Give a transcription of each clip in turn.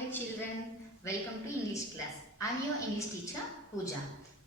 dear children, welcome to English class. I am your English teacher Pooja,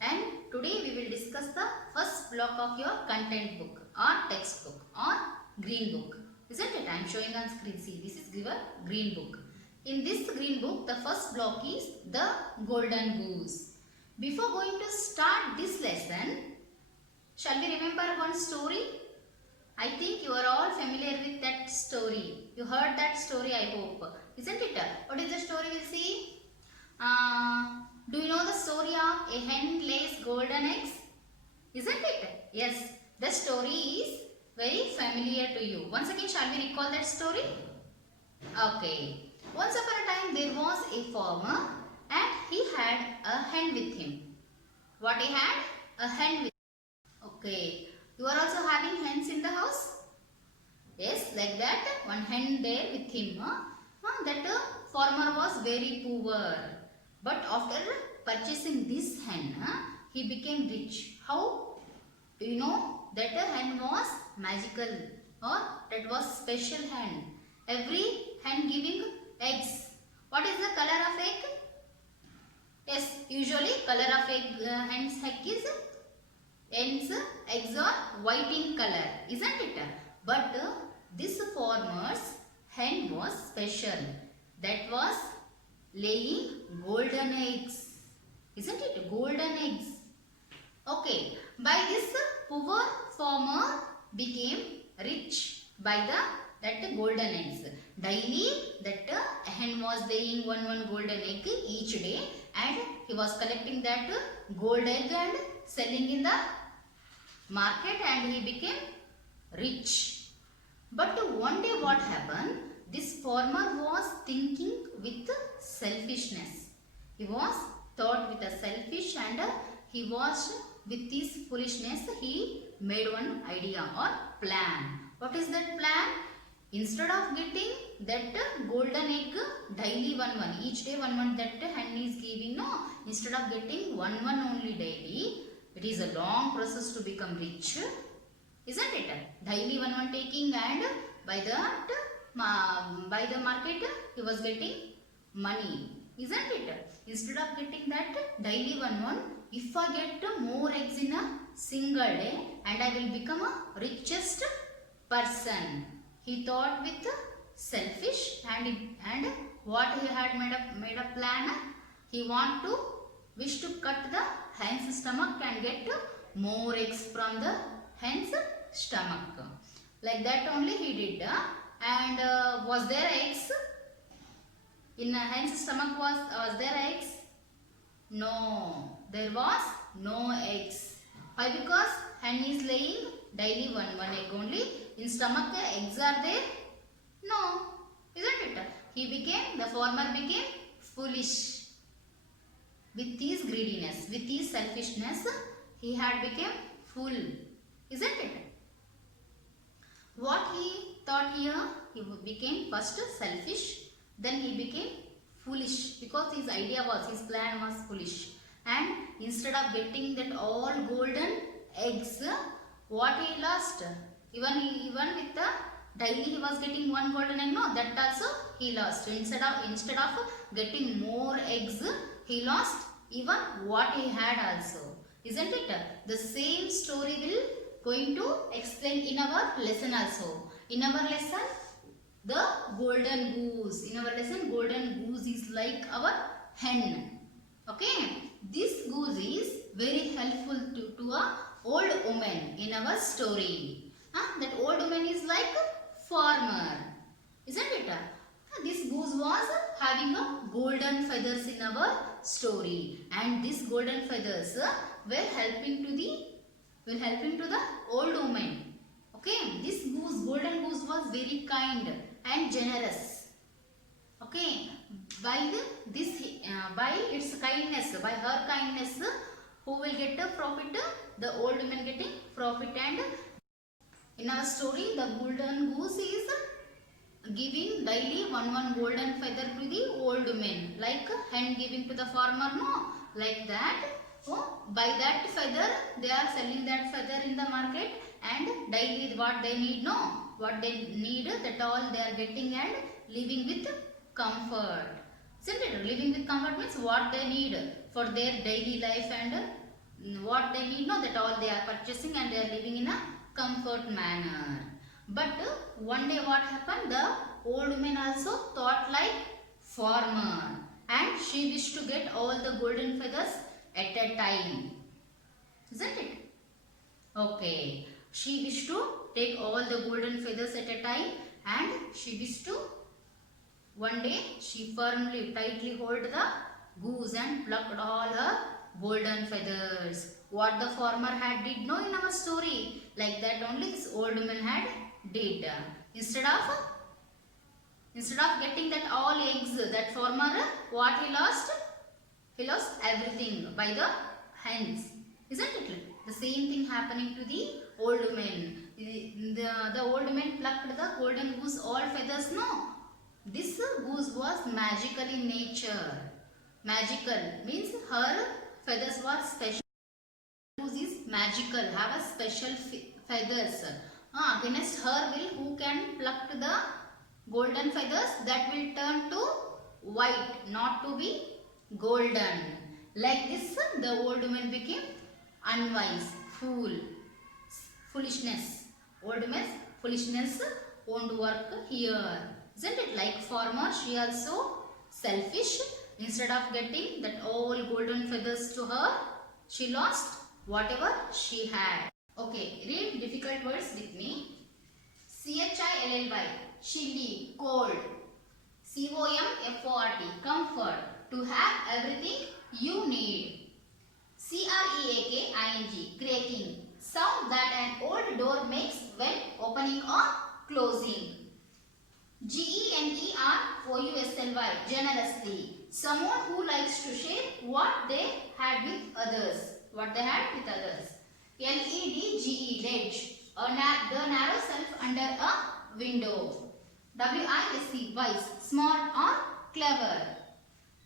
and today we will discuss the first block of your content book or textbook or green book. Isn't it? I am showing on screen. See, this is your green book. In this green book, the first block is the golden goose. Before going to start this lesson, shall we remember one story? I think you are all familiar with that story. You heard that story, I hope. Isn't it? What is the story we'll see? Do you know the story of a hen lays golden eggs? Isn't it? Yes. The story is very familiar to you. Once again, shall we recall that story? Okay. Once upon a time, there was a farmer and he had a hen with him. What he had? A hen with him. Okay. You are also having hens in the house? Yes, like that. One hen there with him. That farmer was very poor. But after purchasing this hen, he became rich. How? Do you know that hen was magical or that was special hen? Every hen giving eggs. What is the color of egg? Yes, usually color of egg, hen's egg is eggs are white in color, isn't it? But this farmer's hen was special. That was laying golden eggs. Isn't it? Golden eggs. Okay. By this, poor farmer became rich by that golden eggs. Daily, that hen was laying one golden egg each day, and he was collecting that gold egg and selling in the market, and he became rich. But one day what happened? This farmer was thinking with selfishness. He was thought with a selfish, and he was with this foolishness he made one idea or plan. What is that plan? Instead of getting that golden egg daily one, each day one that hen is giving, no, instead of getting one only daily, it is a long process to become rich, isn't it? Daily one taking, and by the market he was getting money, isn't it? Instead of getting that daily one, if I get more eggs in a single day, and I will become a richest person. He thought with selfish, and what he had made a plan. He wish to cut the hen's stomach and get more eggs from the hen's stomach. Like that only he did. And was there eggs? In a hen's stomach was there eggs? No, there was no eggs. Why? Because hen is laying daily one egg only. In stomach eggs are there? No, isn't it? The farmer became foolish. With his greediness, with his selfishness, he had become full, isn't it? What he thought here? He became first selfish, then he became foolish, because his plan was foolish. And instead of getting that all golden eggs, what he lost? Even with the daily he was getting one golden egg, no, that also he lost. Instead of getting more eggs, he lost even what he had also. Isn't it? The same story will going to explain in our lesson also. In our lesson, the golden goose. In our lesson, golden goose is like our hen. Okay. This goose is very helpful to a old woman in our story. That old woman is like a farmer. Isn't it? This goose was having a golden feathers in our story, and these golden feathers were helping to the old woman. Okay, this golden goose was very kind and generous. Okay, by its kindness, by her kindness, who will get a profit? The old woman getting profit. And in our story, the golden goose is giving daily one golden feather to the old woman, like hen giving to the farmer, no, like that. By that feather, they are selling that feather in the market, and daily what they need, that all they are getting and living with comfort. Isn't it? Living with comfort means what they need for their daily life and what they need, no, that all they are purchasing and they are living in a comfort manner. But one day what happened? The old woman also thought like farmer and she wished to get all the golden feathers at a time. Isn't it? Okay. She wished to take all the golden feathers at a time and she wished to one day she firmly, tightly hold the goose and plucked all her golden feathers. What the farmer had did know in our story. Like that only this old woman had did. Instead of getting that all eggs, that farmer, what he lost? He lost everything by the hens. Isn't it? The same thing happening to the old woman. The old woman plucked the golden goose all feathers. No. This goose was magical in nature. Magical means her feathers were special. Goose is magical, have a special feathers. Against her will, who can pluck the golden feathers, that will turn to white, not to be golden. Like this, the old woman became unwise, foolishness. Old woman's foolishness won't work here. Isn't it? Like farmer, she also selfish. Instead of getting that all golden feathers to her, she lost whatever she had. Okay, read difficult words with me. CHILLY, chilly, cold. COMFORT, comfort, to have everything you need. CREAKING, cracking, sound that an old door makes when opening or closing. GENEROUSLY, generously, someone who likes to share what they had with others. LEDGE, ledge, the narrow self under a window. WISE, wise, smart or clever.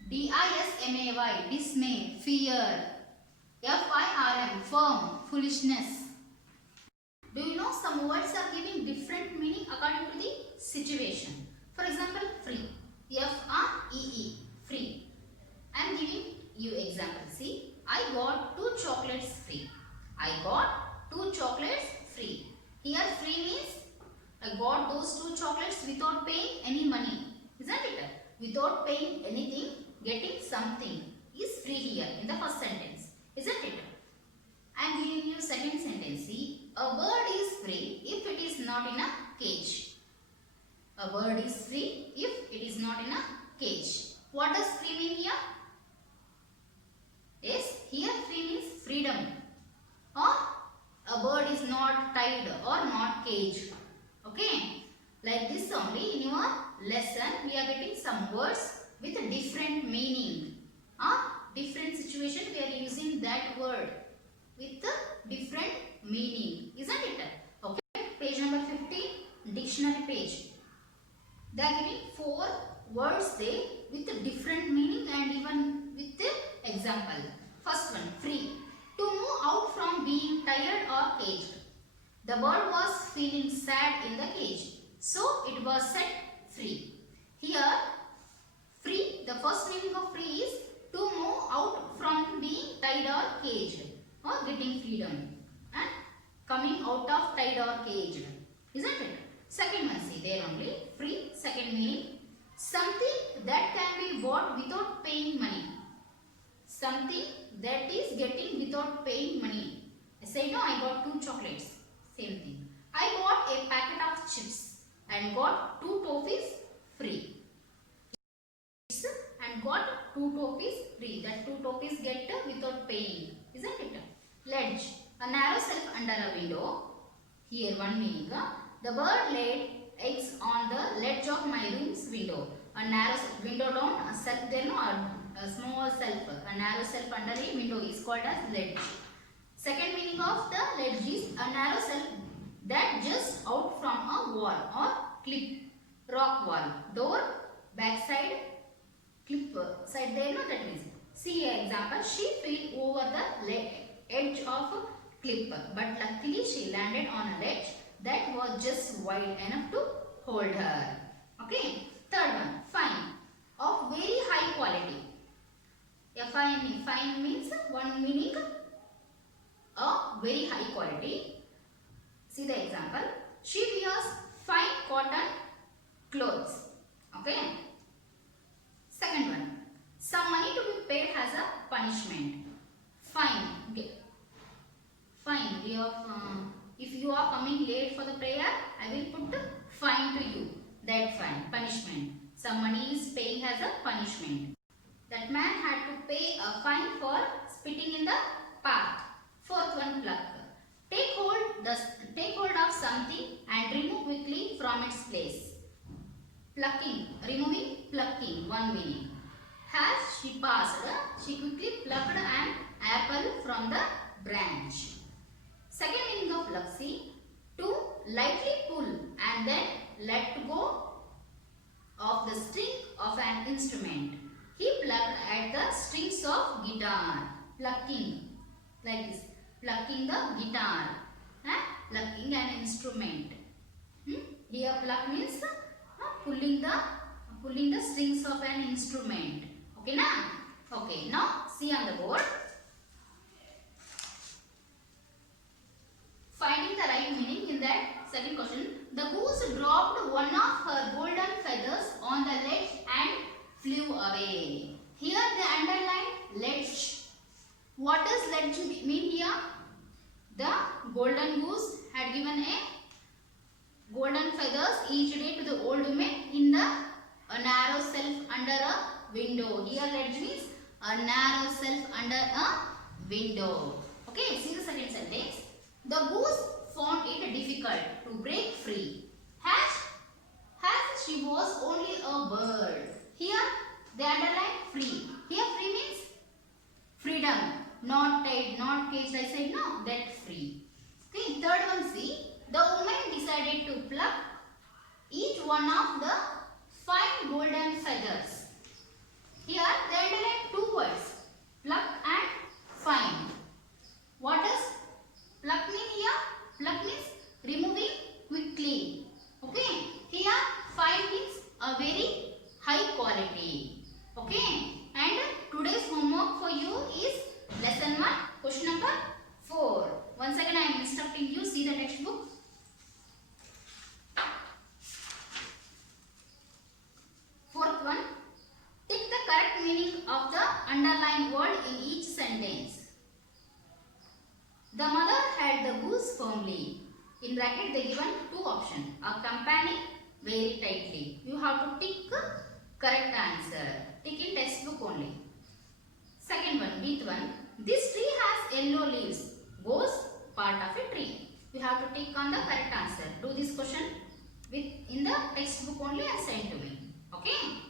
DISMAY, dismay, fear. FIRM, firm, foolishness. Do you know some words are giving different meaning according to the situation? For example, free. FREE, free. I am giving you example. See, I got 2 chocolates free. I got 2 chocolates free. Here free means I got those 2 chocolates without paying any money. Isn't it? Without paying anything, getting something is free here in the first sentence. Isn't it? I am giving you second sentence. See, a bird is free if it is not in a cage. A bird is free if it is not in a cage. What does free mean here? Yes, here free means freedom. Or a bird is not tied or not caged. Okay. Like this only in your lesson we are getting some words with a different meaning. Or different situation we are using that word with a different meaning. Isn't it? Okay. Page number 15, dictionary page. They are giving 4 words there with a different meaning and even with the example. First one, free. To move out from being tired or caged. The bird was feeling sad in the cage, so it was set free. Here, free, the first meaning of free is to move out from being tied or caged or getting freedom and coming out of tied or caged. Isn't it? Second one, see there only, free, second meaning, something that can be bought without paying money. Something that is getting without paying money. I say no, I got 2 chocolates. Same thing. I bought a packet of chips and got 2 toffees free. And got 2 toffees free. That 2 toffees get without paying. Isn't it? Ledge. A narrow shelf under a window. Here one meaning. The bird laid eggs on the ledge of my room's window. A narrow window down, a shelf there, no, a small shelf. A narrow shelf under a window is called as ledge. Second meaning of the ledge is a narrow shelf that juts out from a wall or cliff, rock wall, door, backside, cliff side there, no, that means. See here example, she fell over the edge of a cliff, but luckily she landed on a ledge that was just wide enough to hold her. Okay. Third one, fine. Of very high Fine means one meaning a very high quality. See the example. She wears fine cotton clothes. Okay. Second one. Some money to be paid as a punishment. Fine. Okay. Fine. If you are coming late for the prayer, I will put fine to you. That fine. Punishment. Some money is paying as a punishment. That man had to pay a fine for spitting in the path. Fourth one, pluck. Take hold of something and remove quickly from its place. Plucking, removing, plucking, one meaning. As she passed, she quickly plucked an apple from the branch. Second meaning of pluck, see, to lightly pull and then let go of the string of an instrument. He plucked at the strings of guitar. Plucking, like this. Plucking the guitar. Plucking an instrument. Here pluck means pulling the strings of an instrument. Okay na? Okay. Now see on the board. Finding the right meaning in that second question. The goose dropped one of her golden feathers on the ledge and flew away. Here they underline ledge. What does ledge mean here? The golden goose had given a golden feathers each day to the old woman in a narrow shelf under a window. Here ledge means a narrow shelf under a window. Okay, see the second sentence. The goose found it difficult to break free as she was only a bird. Here they underline free. Here free means freedom, not tied, not caged. I said no, that free. Okay, third one, see. The woman decided to pluck each one of the fine golden feathers. Here they underline two words, pluck and fine. What does pluck mean here? Pluck means removing quickly. Okay, here fine means a very high quality. Okay, and today's homework for you is lesson 1, question number 4. Once again I am instructing you, see the textbook. Fourth one, take the correct meaning of the underlined word in each sentence. The mother held the goose firmly. In bracket they given two options. Accompany very tightly. You have to tick correct answer. Tick in textbook only. Second one, fifth one. This tree has yellow leaves. Goes part of a tree. You have to tick on the correct answer. Do this question in the textbook only and send to me. Okay.